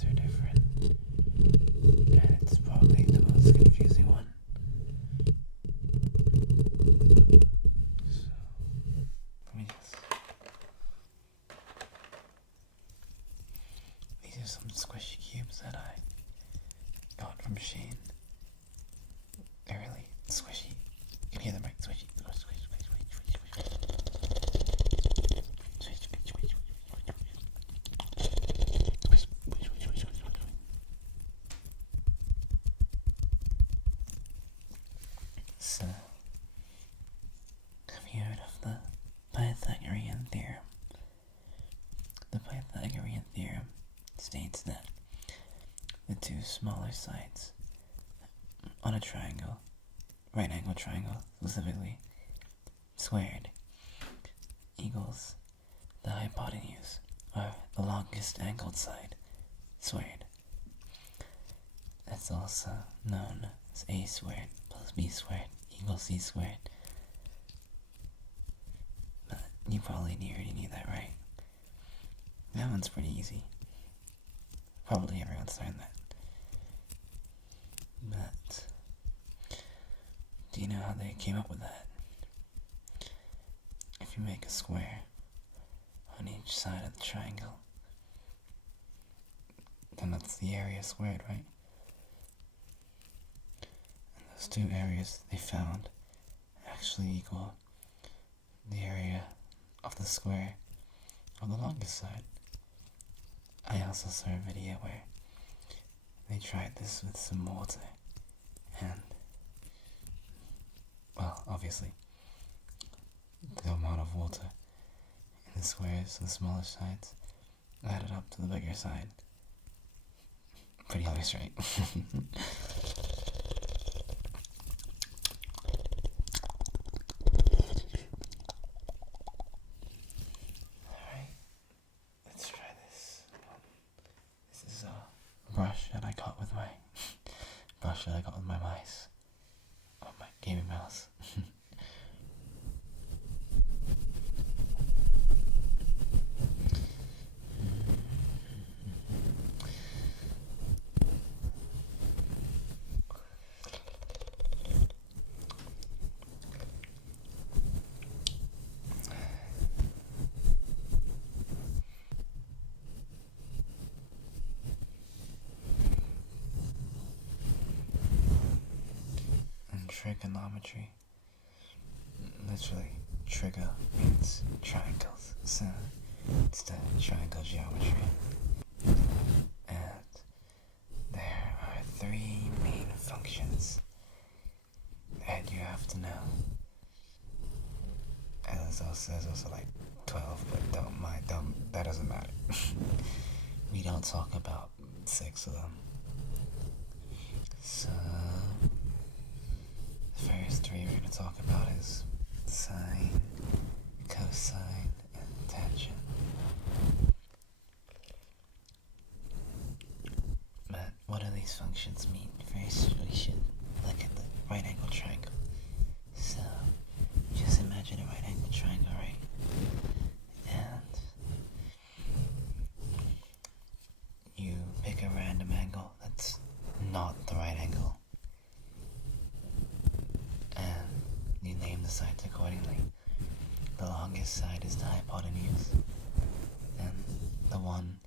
sides are different, and it's probably the most confusing one. So, let me just... These are some squishy cubes that I got from Shane. They're really squishy. You can hear them, right? Squishy. So, have you heard of the Pythagorean theorem? The Pythagorean theorem states that the two smaller sides on a triangle, right angle triangle specifically, squared, equals the hypotenuse, or the longest angled side, squared. That's also known as a squared plus b squared equals c squared. But you probably already knew that, right? That one's pretty easy. Probably everyone's learned that. But do you know how they came up with that? If you make a square on each side of the triangle, then that's the area squared, right? And those two areas they found actually equal the area of the square of the longest side. I also saw a video where they tried this with some water, and, well, obviously, the amount of water in the squares and the smaller sides added up to the bigger side. Pretty obvious, right? Alright, let's try this. This is a brush that I got with my mice. Oh, my gaming mouse. Trigonometry. Literally, trigo means triangles, so it's the triangle geometry. And there are three main functions that you have to know. And there's also like 12, but that doesn't matter. We don't talk about 6 of them. So, first 3 we're going to talk about is sine, cosine, and tangent. But what do these functions mean? First, we should look at the right angle triangle. So, just imagine a right angle triangle, right? And you pick a random angle that's not the right angle. You name the sides accordingly. The longest side is the hypotenuse. Then the one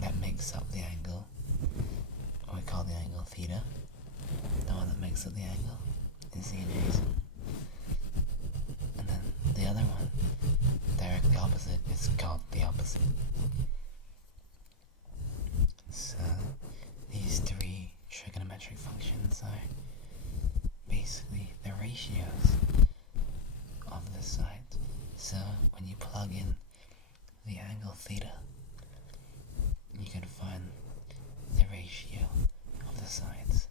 that makes up the angle, we call the angle theta. The one that makes up the angle is the adjacent. And then the other one, directly opposite, is called the opposite. So these 3 trigonometric functions are basically the ratios of the sides. So when you plug in the angle theta, you can find the ratio of the sides.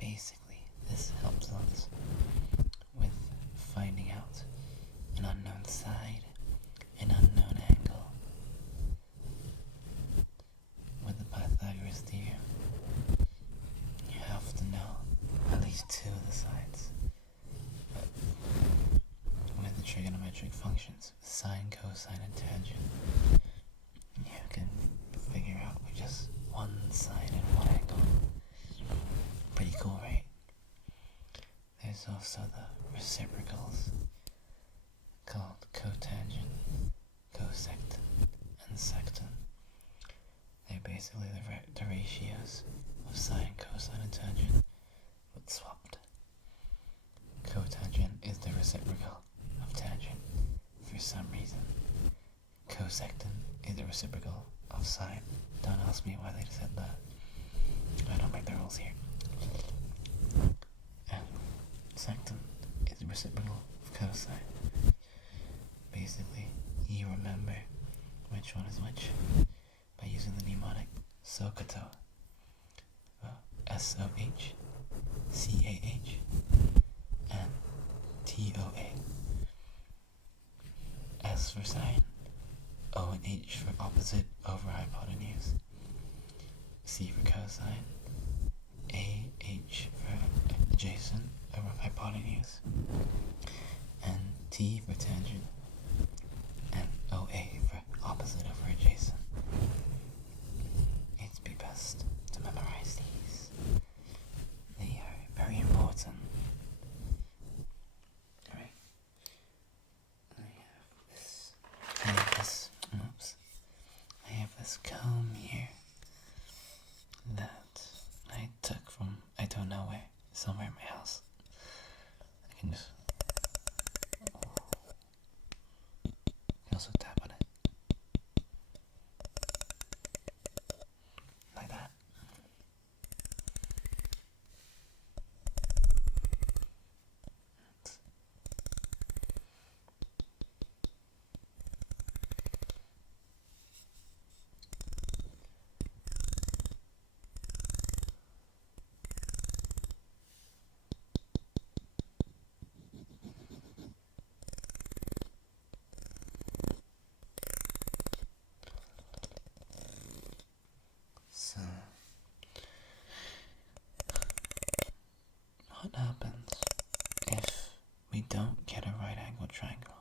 Basically, this helps us with finding out an unknown side, an unknown angle. With the Pythagoras theorem, you have to know at least 2 of the sides. But with the trigonometric functions, sine, cosine, and tangent, you can figure out with just also the reciprocals called cotangent, cosectant, and sectant. They're basically the ratios of sine, cosine, and tangent, but swapped. Cotangent is the reciprocal of tangent for some reason. Cosectant is the reciprocal of sine. Don't ask me why they said that. I don't make the rules here. And sectant is the reciprocal of cosine. Basically, you remember which one is which by using the mnemonic SOHCAH. SOH, CAH, and TOA. S for sine, O and H for opposite over hypotenuse, C for cosine, AH for adjacent over hypotenuse, and T for tangent, and OA for opposite over adjacent. It'd be best to memorize these. They are very important. Alright. I have this comb here that I took from I don't know where, somewhere in my house. I can just also tap on it. Like that. So, what happens if we don't get a right angle triangle?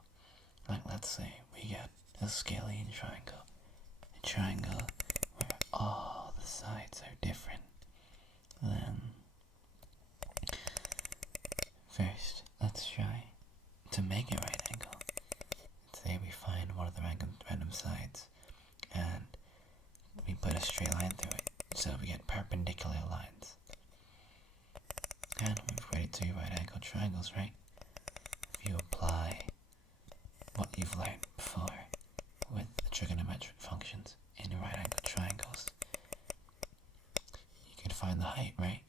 Like, let's say we get a scalene triangle, a triangle where all the sides are different. Then, first, let's try to make a right angle. Say we find one of the random sides, and we put a straight line through it, so we get perpendicular lines. And we've created two right angle triangles, right? If you apply what you've learned before with the trigonometric functions in right angle triangles, you can find the height, right?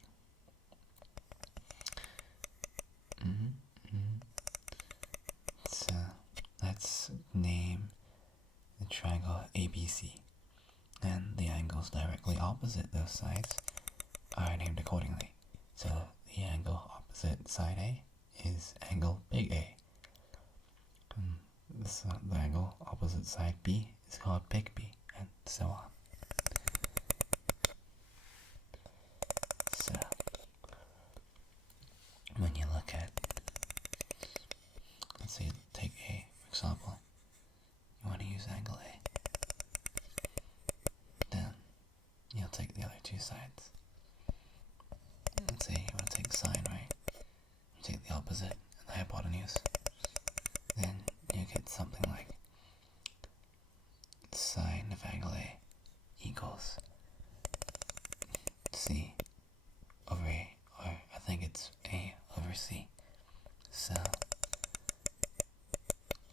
So let's name the triangle ABC, and the angles directly opposite those sides are named accordingly. So the angle opposite side A is angle big A. The angle opposite side B is called big B, and so on. So, when you look at, let's say, take A, for example, you want to use angle A, then you'll take the other two sides. Let's say you want to take sine, right? You take the opposite and the hypotenuse. Then you get something like sine of angle A equals C over A, or I think it's A over C. So,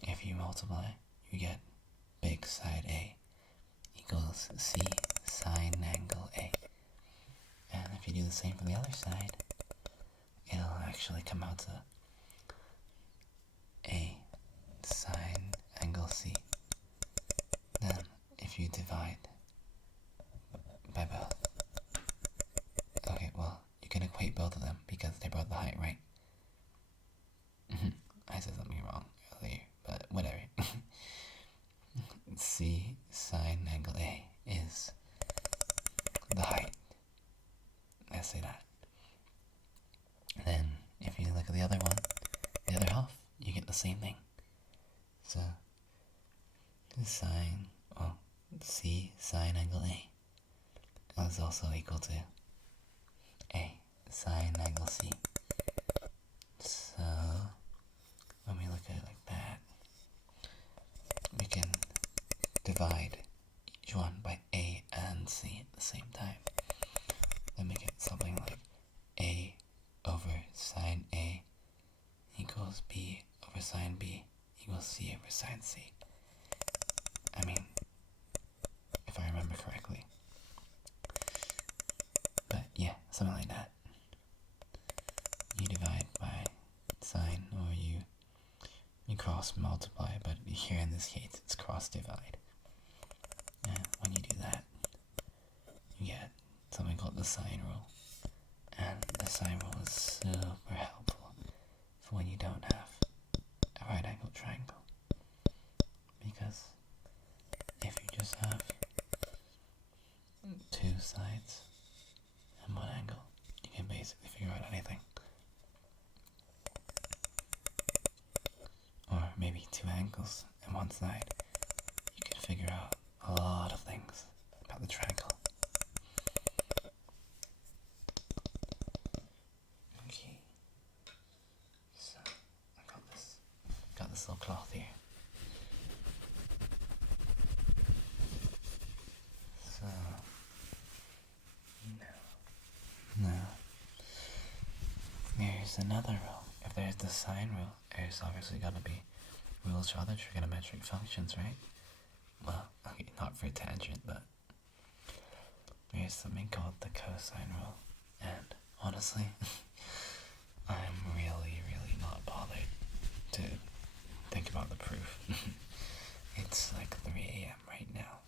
if you multiply, you get big side A equals C sine angle A. And if you do the same for the other side, it'll actually come out to A sine angle C. Then, if you divide by both, okay, well, you can equate both of them because they're both the height, right? I said something wrong earlier, but whatever. C sine angle A is the height. Let's say that. Then, if you look at the other one, the other half, you get the same thing. So, C sine angle A is also equal to A sine angle C. So, divide each one by A and C at the same time. Then we get something like A over sine A equals B over sine B equals C over sine C. I mean, if I remember correctly. But yeah, something like that. You divide by sine, or you cross multiply, but here in this case it's cross divide. And when you do that, you get something called the sine rule. And the sine rule is super helpful for when you don't have a right angle triangle. Because if you just have two sides and one angle, you can basically figure out anything. Or maybe two angles and one side. You can figure out a lot of things about the triangle. Okay, so I got this little cloth here. So now there's another rule. If there's the sine rule, there's obviously gotta be rules for other trigonometric functions, right? Well, okay, not for tangent, but there's something called the cosine rule. And honestly, I'm really not bothered to think about the proof. It's like 3 a.m. right now,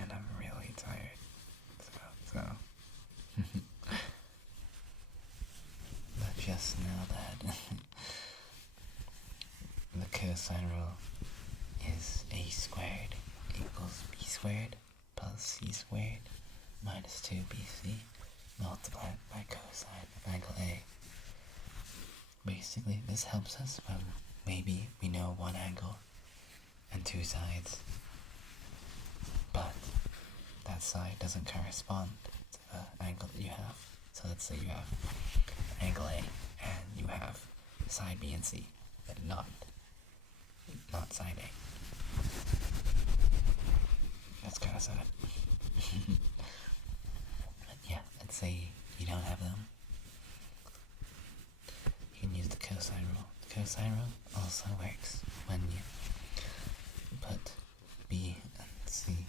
and I'm really tired. So. But just know that the cosine rule is a squared equals b squared plus c squared minus 2bc multiplied by cosine of angle A. Basically, this helps us when maybe we know one angle and two sides, but that side doesn't correspond to the angle that you have. So let's say you have angle A and you have side B and C, but not side A. That's kind of sad. But yeah, let's say you don't have them. You can use the cosine rule. The cosine rule also works when you put B and C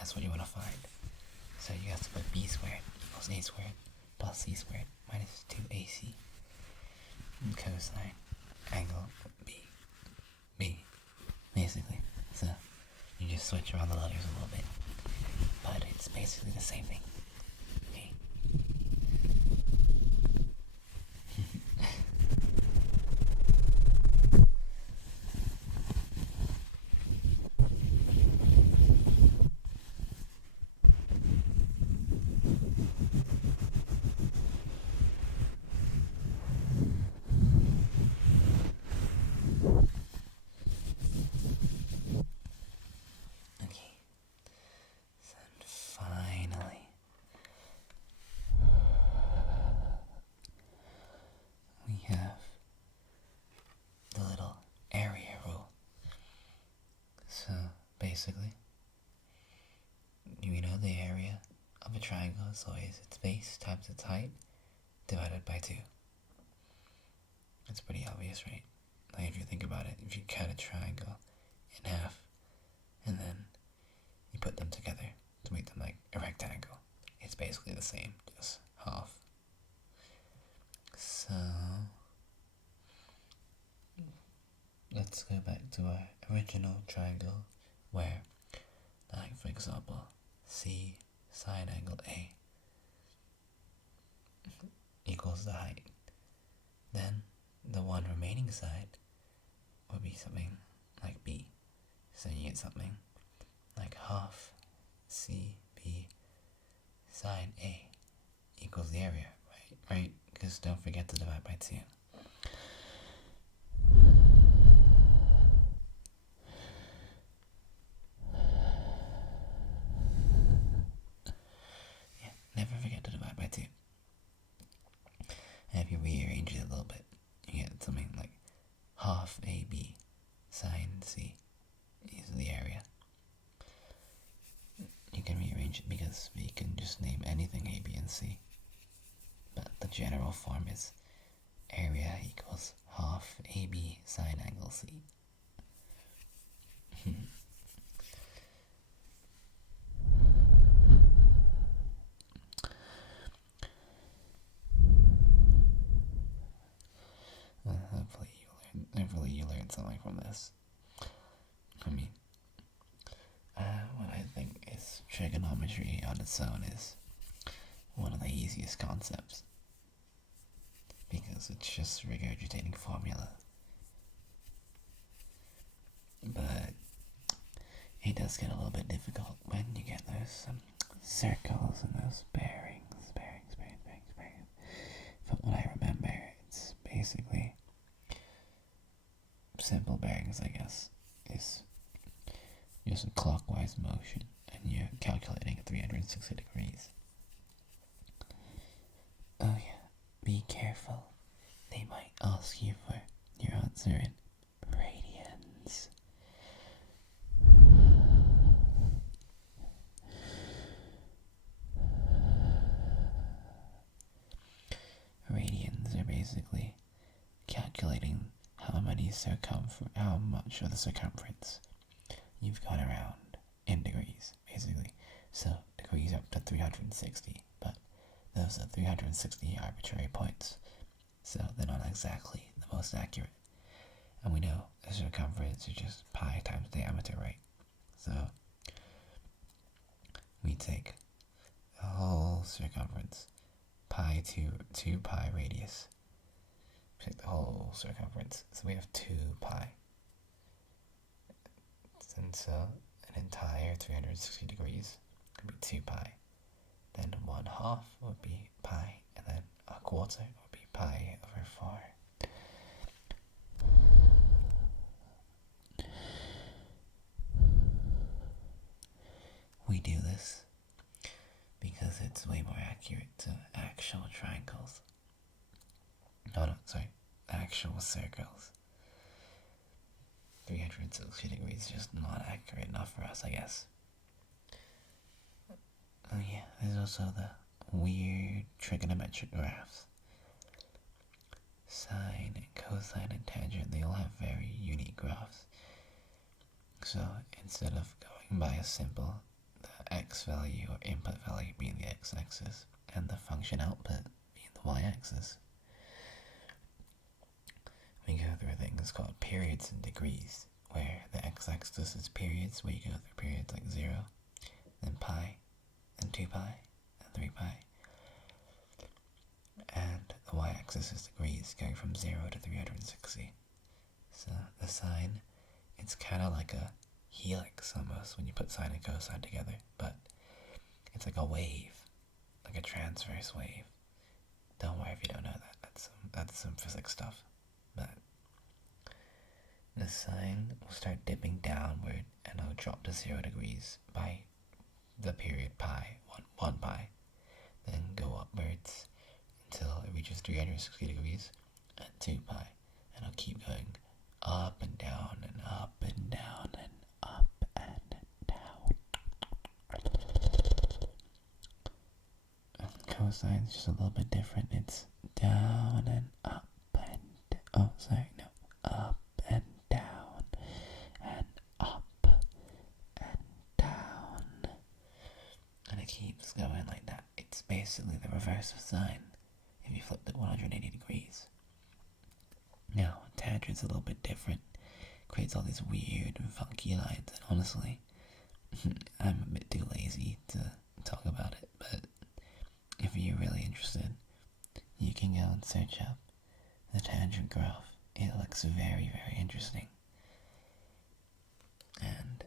as what you want to find. So you have to put B squared equals A squared plus C squared minus 2AC. And cosine angle B, basically. So you just switch around the letters a little bit, but it's basically the same thing. Okay. Basically, you know the area of a triangle is always its base times its height divided by 2. It's pretty obvious, right? Like if you think about it, if you cut a triangle in half and then you put them together to make them like a rectangle, it's basically the same, just half. So let's go back to our original triangle where, like for example, C sine angle A equals the height. Then the one remaining side would be something like B. So you get something like half CB sine A equals the area, right? Because don't forget to divide by 2. Never forget to divide by 2. And if you rearrange it a little bit, you get something like half AB sine C is the area. this, we can just name anything A, B, and C. But the general form is area equals half AB sine angle C. Well, hopefully you learned something from this. I mean, what I think is trigonometry on its own is one of the easiest concepts, because it's just regurgitating formula. But it does get a little bit difficult when you get those circles and those bearings. From what I remember, it's basically simple bearings, I guess, is just a clockwise motion, and you're calculating at 360 degrees. Oh yeah, be careful. They might ask you for your answer in radians. Radians are basically calculating how much of the circumference you've got around in degrees, basically. So degrees up to 360, but those are 360 arbitrary points, so they're not exactly the most accurate. And we know the circumference is just pi times diameter, right? So we take the whole circumference, pi to 2 pi radius. We take the whole circumference, so we have 2 pi. And so an entire 360 degrees would be 2 pi. Then 1/2 would be pi, and then a quarter would be pi over 4. We do this because it's way more accurate to actual triangles. Actual circles. 360 degrees is just not accurate enough for us, I guess. Oh yeah, there's also the weird trigonometric graphs. Sine and cosine and tangent, they all have very unique graphs. So instead of going by a simple, the x value or input value being the x-axis and the function output being the y-axis, we go through things called periods and degrees, where the x-axis is periods, where you go through periods like 0, then pi, then 2 pi, and 3 pi. And the y-axis is degrees, going from 0 to 360. So the sine, it's kind of like a helix almost when you put sine and cosine together, but it's like a wave, like a transverse wave. Don't worry if you don't know that. That's some physics stuff. But the sine will start dipping downward and it'll drop to 0 degrees by the period pi, 1 pi, then go upwards until it reaches 360 degrees at 2 pi, and it'll keep going up and down and up and down and up and down. And cosine's just a little bit different. It's down and up and up and down and up and down, and it keeps going like that. It's basically the reverse of sine if you flipped it 180 degrees. Now, tangent's a little bit different. Creates all these weird and funky lines, and honestly, I'm a bit too lazy to talk about it, but if you're really interested, you can go and search up the tangent graph. It looks very, very interesting. And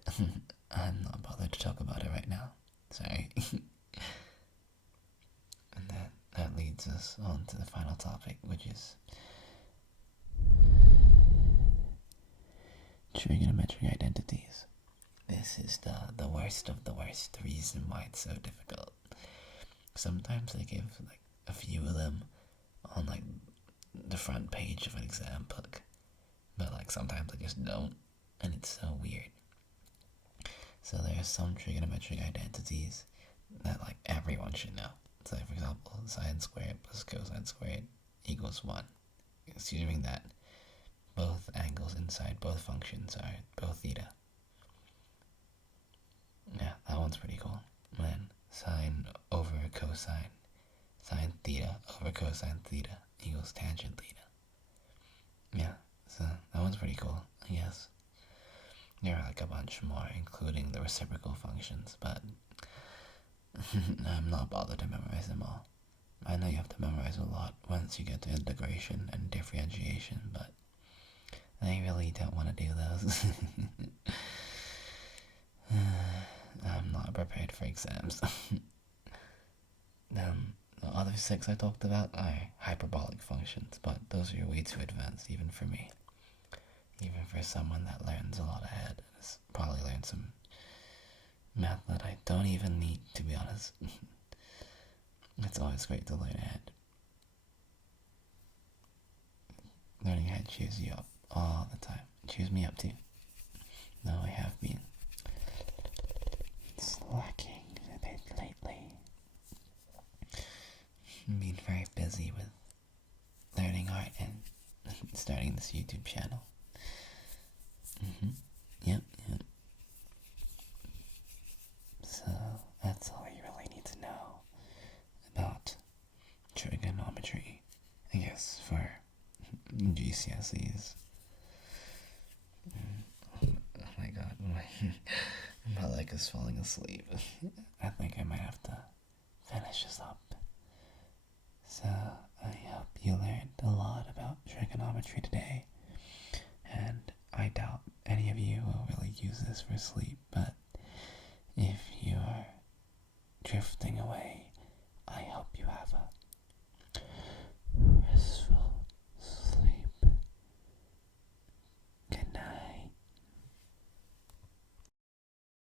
I'm not bothered to talk about it right now. Sorry. And that leads us on to the final topic, which is trigonometric identities. This is the worst of the worst. The reason why it's so difficult. Sometimes they give like a few of them on like the front page of an exam book, but like sometimes I just don't, and it's so weird. So there are some trigonometric identities that equals 1, assuming that both angles inside both functions are both theta. Yeah, that one's pretty cool. Then sine over cosine, sine theta over cosine theta equals tangent theta. Yeah, so that one's pretty cool, I guess. There are like a bunch more, including the reciprocal functions, but I'm not bothered to memorize them all. I know you have to memorize a lot once you get to integration and differentiation, but I really don't want to do those. I'm not prepared for exams. The other 6 I talked about are hyperbolic functions, but those are way too advanced even for me. Even for someone that learns a lot ahead, has probably learned some math that I don't even need, to be honest. It's always great to learn ahead. Learning ahead cheers you up all the time. It cheers me up too. Though I have been slacking a bit lately. Been very busy with learning art and starting this YouTube channel. Yep. So, that's all you really need to know about trigonometry, I guess, for GCSEs. Oh my god, my leg is falling asleep. I think I might have to finish this up. So, I hope you learned a lot about trigonometry today, and I doubt any of you will really use this for sleep, but if you are drifting away